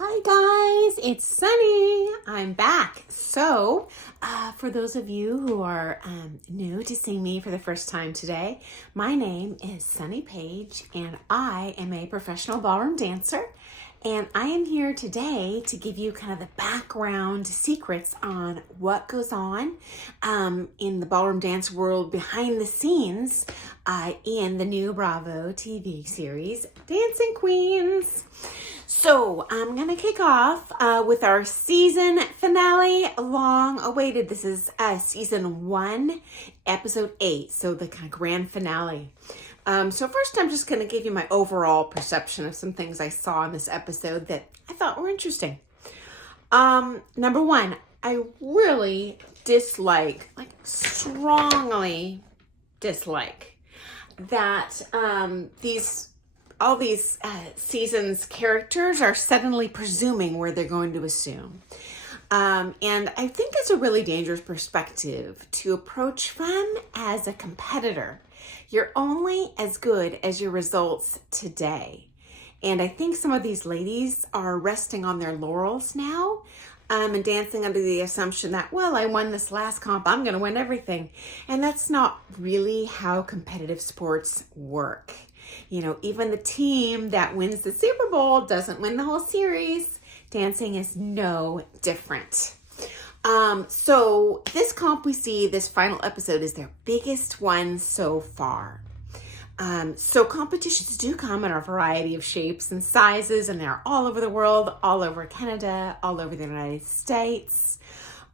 Hi guys, it's Sunny. I'm back. So, for those of you who are new to seeing me for the first time today, my name is Sunny Page and I am a professional ballroom dancer. And I am here today to give you kind of the background secrets on what goes on in the ballroom dance world behind the scenes in the new Bravo TV series, Dancing Queens. So I'm going to kick off with our season finale, long awaited. This is season 1, episode 8, so the kind of grand finale. So first I'm just going to give you my overall perception of some things I saw in this episode that I thought were interesting. Number 1, I really strongly dislike that all these seasons characters are suddenly presuming where they're going to assume. And I think it's a really dangerous perspective to approach fun as a competitor. You're only as good as your results today. And I think some of these ladies are resting on their laurels now and dancing under the assumption that, well, I won this last comp, I'm going to win everything. And that's not really how competitive sports work. You know, even the team that wins the Super Bowl doesn't win the whole series. Dancing is no different. So this comp we see, this final episode, is their biggest one so far. So competitions do come in a variety of shapes and sizes, and they're all over the world, all over Canada, all over the United States.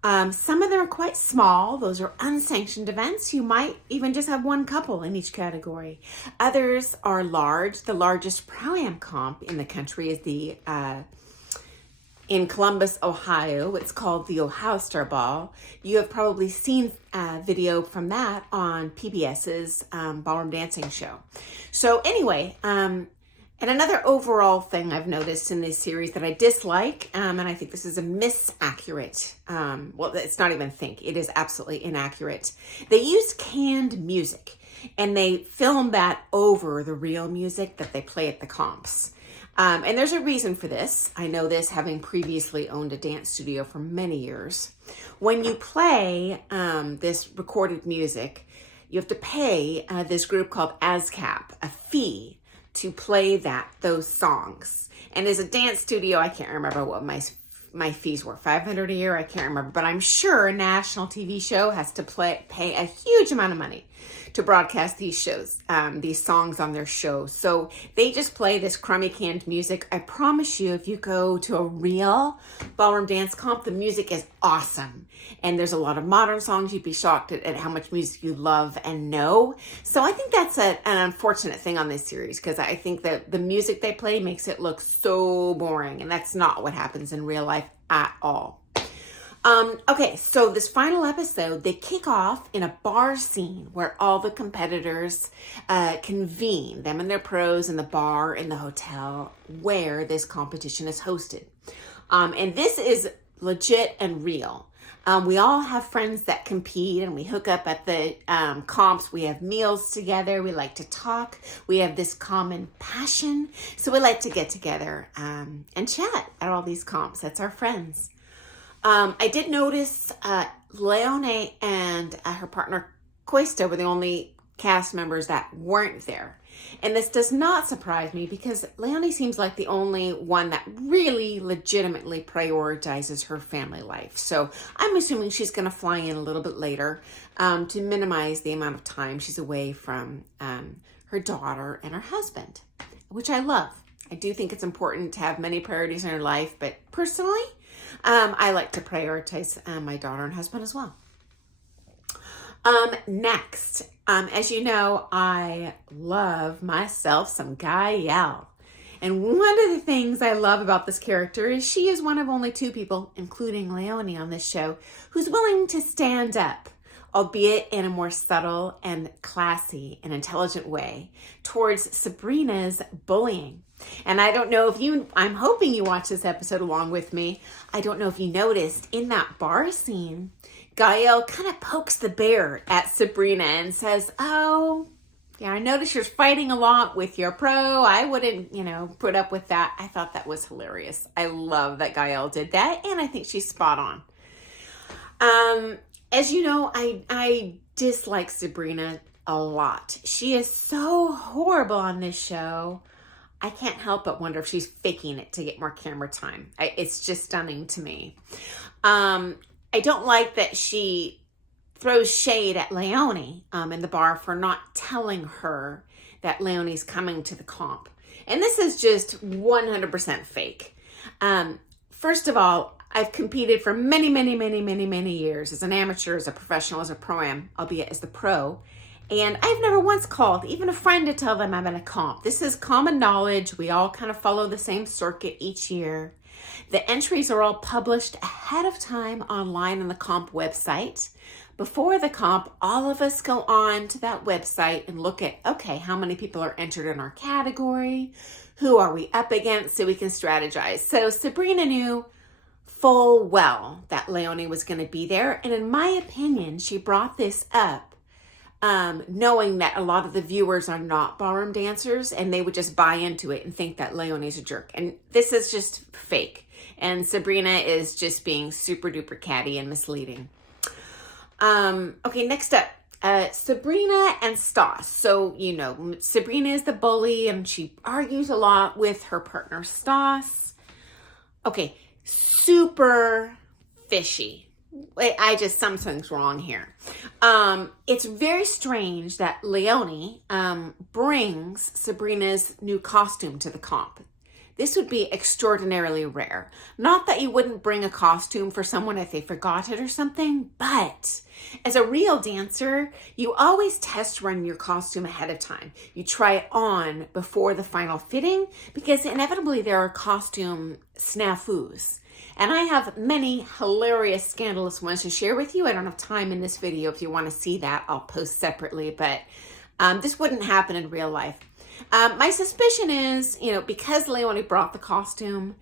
Some of them are quite small. Those are unsanctioned events. You might even just have one couple in each category. Others are large. The largest Pro-Am comp in the country is in Columbus, Ohio. It's called the Ohio Star Ball. You have probably seen video from that on PBS's ballroom dancing show. So anyway, and another overall thing I've noticed in this series that I dislike, and I think this is a misaccurate, well, it's not even it is absolutely inaccurate. They use canned music and they film that over the real music that they play at the comps. And there's a reason for this. I know this having previously owned a dance studio for many years. When you play this recorded music, you have to pay this group called ASCAP a fee to play those songs. And as a dance studio, I can't remember what my fees were, $500 a year, I can't remember, but I'm sure a national TV show has to pay a huge amount of money to broadcast these shows, these songs on their show. So they just play this crummy canned music. I promise you, if you go to a real ballroom dance comp, the music is awesome. And there's a lot of modern songs. You'd be shocked at how much music you love and know. So I think that's an unfortunate thing on this series, because I think that the music they play makes it look so boring. And that's not what happens in real life at all. Okay, so this final episode, they kick off in a bar scene where all the competitors convene, them and their pros in the bar in the hotel where this competition is hosted. And this is legit and real. We all have friends that compete and we hook up at the comps. We have meals together. We like to talk. We have this common passion. So we like to get together and chat at all these comps. That's our friends. I did notice Leone and her partner Coista were the only cast members that weren't there. And this does not surprise me because Leone seems like the only one that really legitimately prioritizes her family life. So I'm assuming she's going to fly in a little bit later to minimize the amount of time she's away from her daughter and her husband, which I love. I do think it's important to have many priorities in your life, but personally, I like to prioritize my daughter and husband as well. Next, as you know, I love myself some Gael. And one of the things I love about this character is she is one of only 2 people, including Leone on this show, who's willing to stand up, albeit in a more subtle and classy and intelligent way, towards Sabrina's bullying. And I don't know if I'm hoping you watch this episode along with me. I don't know if you noticed in that bar scene, Gael kind of pokes the bear at Sabrina and says, oh, Yeah, I noticed you're fighting a lot with your pro. I wouldn't, put up with that. I thought that was hilarious. I love that Gael did that, and I think she's spot on. As you know, I dislike Sabrina a lot. She is so horrible on this show. I can't help but wonder if she's faking it to get more camera time. It's just stunning to me. I don't like that she throws shade at Leonie in the bar for not telling her that Leonie's coming to the comp. And this is just 100% fake. First of all, I've competed for many, many, many, many, many years as an amateur, as a professional, as a pro-am, albeit as the pro. And I've never once called even a friend to tell them I'm in a comp. This is common knowledge. We all kind of follow the same circuit each year. The entries are all published ahead of time online on the comp website. Before the comp, all of us go on to that website and look at, okay, how many people are entered in our category? Who are we up against so we can strategize? So Sabrina knew full well that Leonie was going to be there. And in my opinion, she brought this up knowing that a lot of the viewers are not ballroom dancers and they would just buy into it and think that Leonie's a jerk. And this is just fake. And Sabrina is just being super duper catty and misleading. Okay, next up, Sabrina and Stas. So, Sabrina is the bully and she argues a lot with her partner Stas. Okay, super fishy. Something's wrong here. It's very strange that Leonie brings Sabrina's new costume to the comp. This would be extraordinarily rare. Not that you wouldn't bring a costume for someone if they forgot it or something, but as a real dancer, you always test run your costume ahead of time. You try it on before the final fitting because inevitably there are costume snafus. And I have many hilarious, scandalous ones to share with you. I don't have time in this video. If you want to see that, I'll post separately. But this wouldn't happen in real life. My suspicion is, because Leonie brought the costume,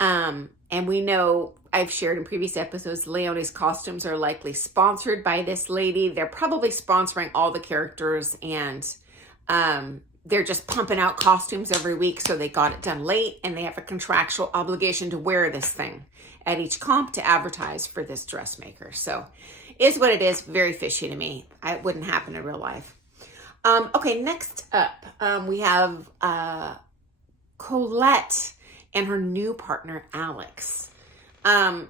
and we know I've shared in previous episodes, Leonie's costumes are likely sponsored by this lady. They're probably sponsoring all the characters, and they're just pumping out costumes every week, so they got it done late, and they have a contractual obligation to wear this thing at each comp to advertise for this dressmaker. So is what it is. Very fishy to me. It wouldn't happen in real life. Okay, next up, we have Colette and her new partner, Alex. I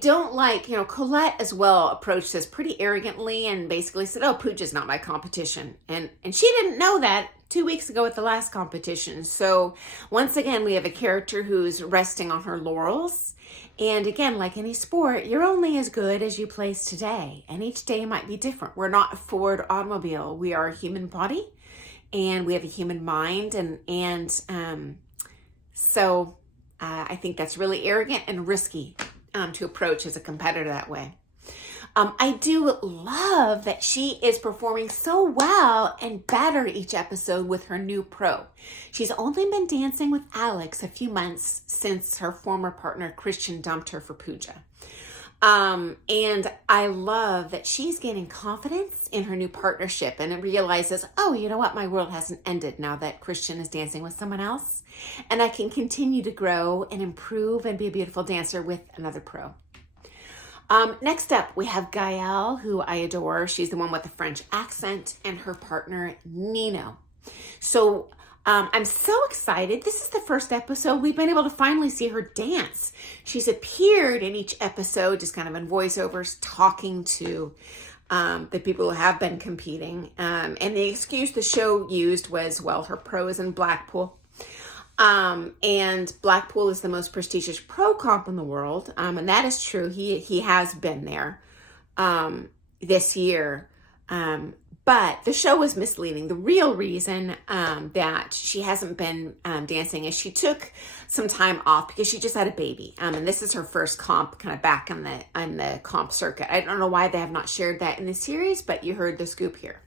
don't like, Colette as well approached this pretty arrogantly and basically said, oh, Pooja's not my competition. And she didn't know that 2 weeks ago at the last competition. So once again, we have a character who's resting on her laurels. And again, like any sport, you're only as good as you place today. And each day might be different. We're not a Ford automobile. We are a human body and we have a human mind. So I think that's really arrogant and risky to approach as a competitor that way. I do love that she is performing so well and better each episode with her new pro. She's only been dancing with Alex a few months since her former partner Christian dumped her for Pooja. And I love that she's gaining confidence in her new partnership and realizes, oh, you know what? My world hasn't ended now that Christian is dancing with someone else. And I can continue to grow and improve and be a beautiful dancer with another pro. Next up, we have Gael, who I adore. She's the one with the French accent, and her partner, Nino. So I'm so excited. This is the first episode. We've been able to finally see her dance. She's appeared in each episode, just kind of in voiceovers, talking to the people who have been competing. And the excuse the show used was, well, her pro is in Blackpool. And Blackpool is the most prestigious pro comp in the world. And that is true. He has been there, this year. But the show was misleading. The real reason, that she hasn't been, dancing is she took some time off because she just had a baby. And this is her first comp kind of back on the comp circuit. I don't know why they have not shared that in the series, but you heard the scoop here.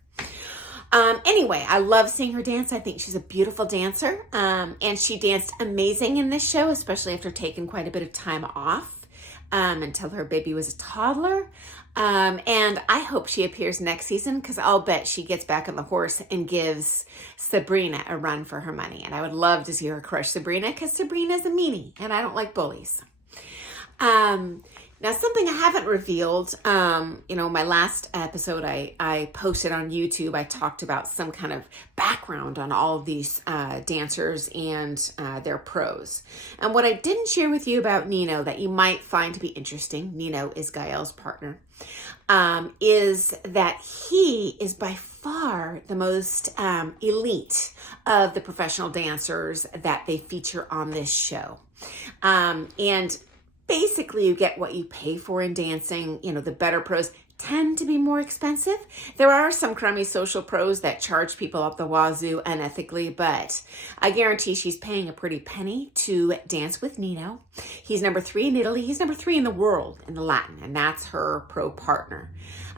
Anyway, I love seeing her dance. I think she's a beautiful dancer. And she danced amazing in this show, especially after taking quite a bit of time off. until her baby was a toddler. And I hope she appears next season because I'll bet she gets back on the horse and gives Sabrina a run for her money. And I would love to see her crush Sabrina because Sabrina's a meanie and I don't like bullies. Now, something I haven't revealed, my last episode I posted on YouTube, I talked about some kind of background on all of these dancers and their pros. And what I didn't share with you about Nino that you might find to be interesting, Nino is Gael's partner, is that he is by far the most elite of the professional dancers that they feature on this show. And basically, you get what you pay for in dancing. The better pros tend to be more expensive. There are some crummy social pros that charge people up the wazoo unethically, but I guarantee she's paying a pretty penny to dance with Nino. He's number 3 in Italy. He's number 3 in the world in the Latin, and that's her pro partner.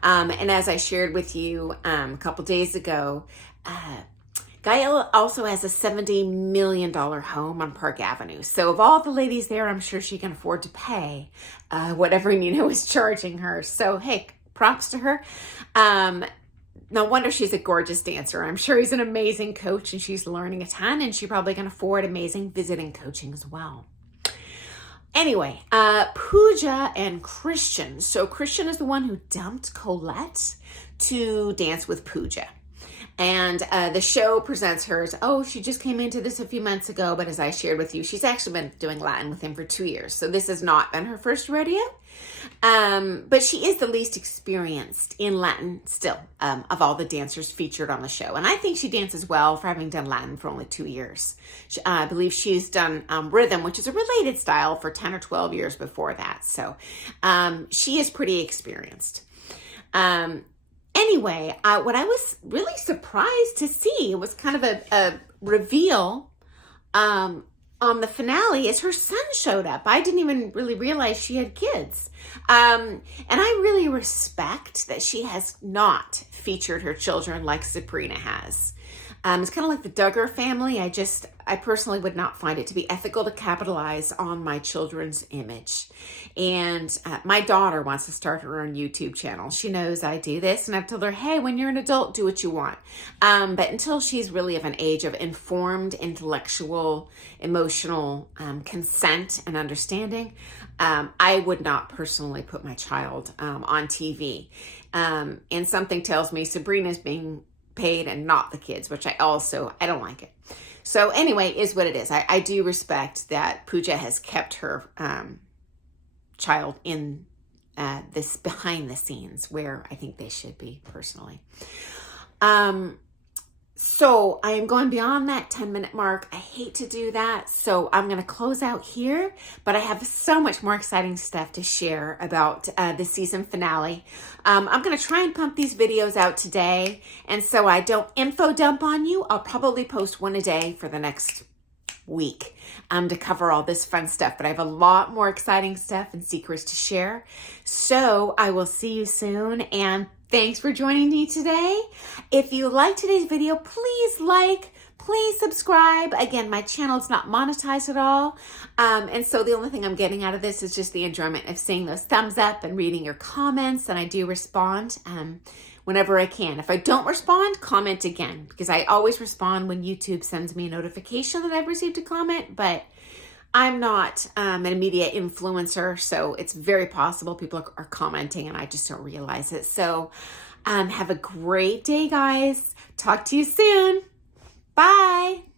And as I shared with you a couple days ago, Gael also has a $70 million home on Park Avenue. So of all the ladies there, I'm sure she can afford to pay whatever Nino is charging her. So, hey, props to her. No wonder she's a gorgeous dancer. I'm sure he's an amazing coach and she's learning a ton and she probably can afford amazing visiting coaching as well. Anyway, Pooja and Christian. So Christian is the one who dumped Colette to dance with Pooja. And the show presents her as, she just came into this a few months ago, but as I shared with you, she's actually been doing Latin with him for 2 years. So this has not been her first rodeo. But she is the least experienced in Latin still of all the dancers featured on the show. And I think she dances well for having done Latin for only 2 years. I believe she's done rhythm, which is a related style, for 10 or 12 years before that. So she is pretty experienced. Anyway, what I was really surprised to see was kind of a reveal on the finale is her son showed up. I didn't even really realize she had kids. And I really respect that she has not featured her children like Sabrina has. It's kind of like the Duggar family. I personally would not find it to be ethical to capitalize on my children's image. And my daughter wants to start her own YouTube channel. She knows I do this, and I've told her, hey, when you're an adult, do what you want. But until she's really of an age of informed, intellectual, emotional consent and understanding, I would not personally put my child on TV. And something tells me Sabrina's being paid and not the kids, which I don't like it. So anyway, is what it is. I do respect that Pooja has kept her child in this behind the scenes where I think they should be personally. So I am going beyond that 10-minute mark. I hate to do that. So I'm going to close out here, but I have so much more exciting stuff to share about the season finale. I'm going to try and pump these videos out today. And so I don't info dump on you. I'll probably post one a day for the next week to cover all this fun stuff. But I have a lot more exciting stuff and secrets to share. So I will see you soon. And thanks for joining me today. If you liked today's video, please subscribe. Again, my channel is not monetized at all. And so the only thing I'm getting out of this is just the enjoyment of seeing those thumbs up and reading your comments. And I do respond whenever I can. If I don't respond, comment again, because I always respond when YouTube sends me a notification that I've received a comment, but I'm not an immediate influencer, so it's very possible people are commenting and I just don't realize it. So have a great day, guys. Talk to you soon. Bye.